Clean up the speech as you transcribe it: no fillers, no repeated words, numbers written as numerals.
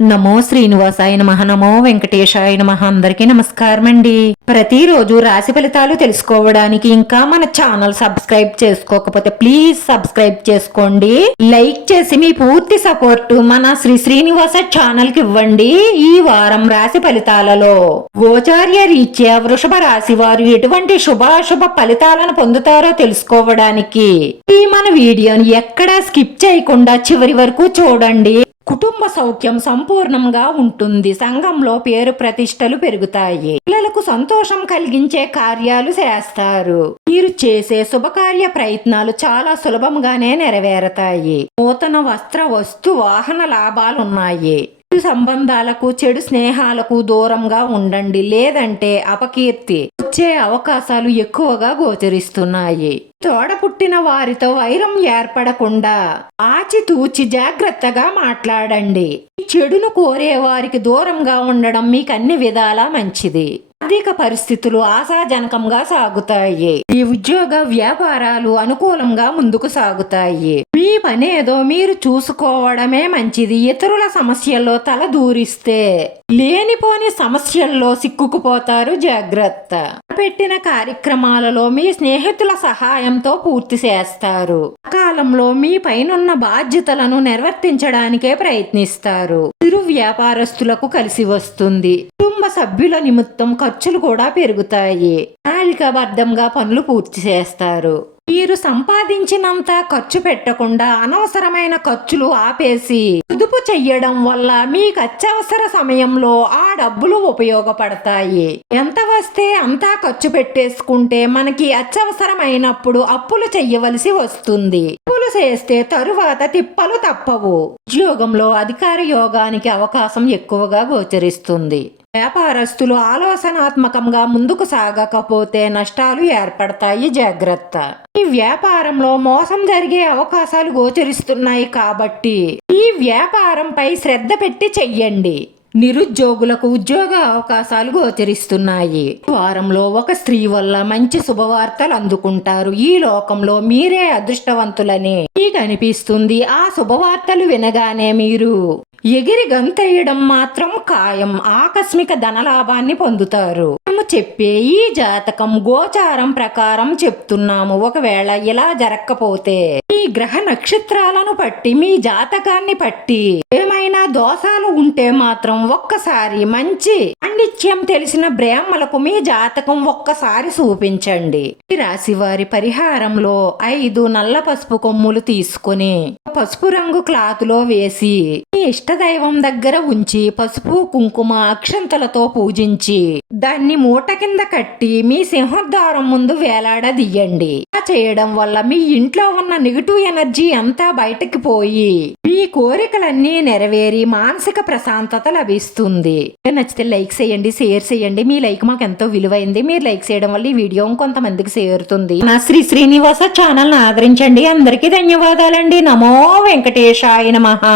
నమో శ్రీనివాసాయ నమః. నమో వెంకటేశాయ నమః. అందరికీ నమస్కారం అండి. ప్రతిరోజు రాశి ఫలితాలు తెలుసుకోవడానికి ఇంకా మన ఛానల్ సబ్స్క్రైబ్ చేసుకోకపోతే ప్లీజ్ సబ్స్క్రైబ్ చేసుకోండి. లైక్ చేసి మీ పూర్తి సపోర్ట్ మన శ్రీనివాస ఛానల్ కి ఇవ్వండి. ఈ వారం రాశి ఫలితాలలో గోచార్య రీత్యా వృషభ రాశి వారు ఎటువంటి శుభాశుభ ఫలితాలను పొందుతారో తెలుసుకోవడానికి ఈ మన వీడియోని ఎక్కడా స్కిప్ చేయకుండా చివరి వరకు చూడండి. కుటుంబ సౌఖ్యం సంపూర్ణంగా ఉంటుంది. సంఘంలో పేరు ప్రతిష్టలు పెరుగుతాయి. పిల్లలకు సంతోషం కలిగించే కార్యాలు చేస్తారు. మీరు చేసే శుభకార్య ప్రయత్నాలు చాలా సులభంగానే నెరవేరతాయి. నూతన వస్త్ర వస్తు వాహన లాభాలున్నాయి. సంబంధాలకు చెడు స్నేహాలకు దూరంగా ఉండండి, లేదంటే అపకీర్తి వచ్చే అవకాశాలు ఎక్కువగా గోచరిస్తున్నాయి. తోడ పుట్టిన వారితో వైరం ఏర్పడకుండా ఆచితూచి జాగ్రత్తగా మాట్లాడండి. చెడును కోరే వారికి దూరంగా ఉండడం మీకు అన్ని విధాలా మంచిది. ఆర్థిక పరిస్థితులు ఆశాజనకంగా సాగుతాయి. ఈ ఉద్యోగ వ్యాపారాలు అనుకూలంగా ముందుకు సాగుతాయి. మీ పనేదో మీరు చూసుకోవడమే మంచిది. ఇతరుల సమస్యల్లో తల దూరిస్తే లేనిపోని సమస్యల్లో సిక్కుకుపోతారు. జాగ్రత్త. పెట్టిన కార్యక్రమాలలో మీ స్నేహితుల సహాయంతో పూర్తి చేస్తారు. కాలంలో మీ పైనున్న బాధ్యతలను నిర్వర్తించడానికే ప్రయత్నిస్తారు. చిరు వ్యాపారస్తులకు కలిసి వస్తుంది. కుటుంబ సభ్యుల నిమిత్తం ఖర్చులు కూడా పెరుగుతాయి. ప్రణాళికాబద్ధంగా పనులు పూర్తి చేస్తారు. మీరు సంపాదించినంత ఖర్చు పెట్టకుండా అనవసరమైన ఖర్చులు ఆపేసి పొదుపు చెయ్యడం వల్ల మీకు అత్యవసర సమయంలో ఆ డబ్బులు ఉపయోగపడతాయి. ఎంత వస్తే అంతా ఖర్చు పెట్టేసుకుంటే మనకి అత్యవసరమైనప్పుడు అప్పులు చెయ్యవలసి వస్తుంది. అప్పులు చేస్తే తరువాత తిప్పలు తప్పవు. ఉద్యోగంలో అధికార యోగానికి అవకాశం ఎక్కువగా గోచరిస్తుంది. వ్యాపారస్తులు ఆలోచనాత్మకంగా ముందుకు సాగకపోతే నష్టాలు ఏర్పడతాయి. జాగ్రత్త. ఈ వ్యాపారంలో మోసం జరిగే అవకాశాలు గోచరిస్తున్నాయి కాబట్టి ఈ వ్యాపారంపై శ్రద్ధ పెట్టి చెయ్యండి. నిరుద్యోగులకు ఉద్యోగ అవకాశాలు గోచరిస్తున్నాయి. వారంలో ఒక స్త్రీ వల్ల మంచి శుభవార్తలు అందుకుంటారు. ఈ లోకంలో మీరే అదృష్టవంతులని మీకు అనిపిస్తుంది. ఆ శుభవార్తలు వినగానే మీరు ఎగిరి గంతేయడం మాత్రం ఖాయం. ఆకస్మిక ధనలాభాన్ని పొందుతారు. మేము చెప్పే ఈ జాతకం గోచారం ప్రకారం చెప్తున్నాము. ఒకవేళ ఇలా జరగకపోతే మీ గ్రహ నక్షత్రాలను పట్టి మీ జాతకాన్ని పట్టి ఏమైనా దోషాలు ఉంటే మాత్రం ఒక్కసారి మంచి పాండిత్యం తెలిసిన బ్రాహ్మలకు మీ జాతకం ఒక్కసారి చూపించండి. ఈ రాశి వారి పరిహారంలో 5 నల్ల పసుపు కొమ్ములు తీసుకుని పసుపు రంగు క్లాత్ లో వేసి మీ ఇష్టదైవం దగ్గర ఉంచి పసుపు కుంకుమ అక్షంతలతో పూజించి దాన్ని మూట కింద కట్టి మీ సింహద్వారం ముందు వేలాడదీయండి. ఇలా చేయడం వల్ల మీ ఇంట్లో ఉన్న నెగిటివ్ ఎనర్జీ అంతా బయటకు పోయి మీ కోరికలన్నీ నెరవేరి మానసిక ప్రశాంతత లభిస్తుంది. నచ్చితే లైక్ చేయండి, షేర్ చేయండి. మీ లైక్ మాకు ఎంతో విలువైంది. మీరు లైక్ చేయడం వల్ల ఈ వీడియో కొంతమందికి చేరుతుంది. నా శ్రీనివాస ఛానల్ ఆదరించండి. అందరికీ ధన్యవాదాలండి. నమో వెంకటేశాయ నమః.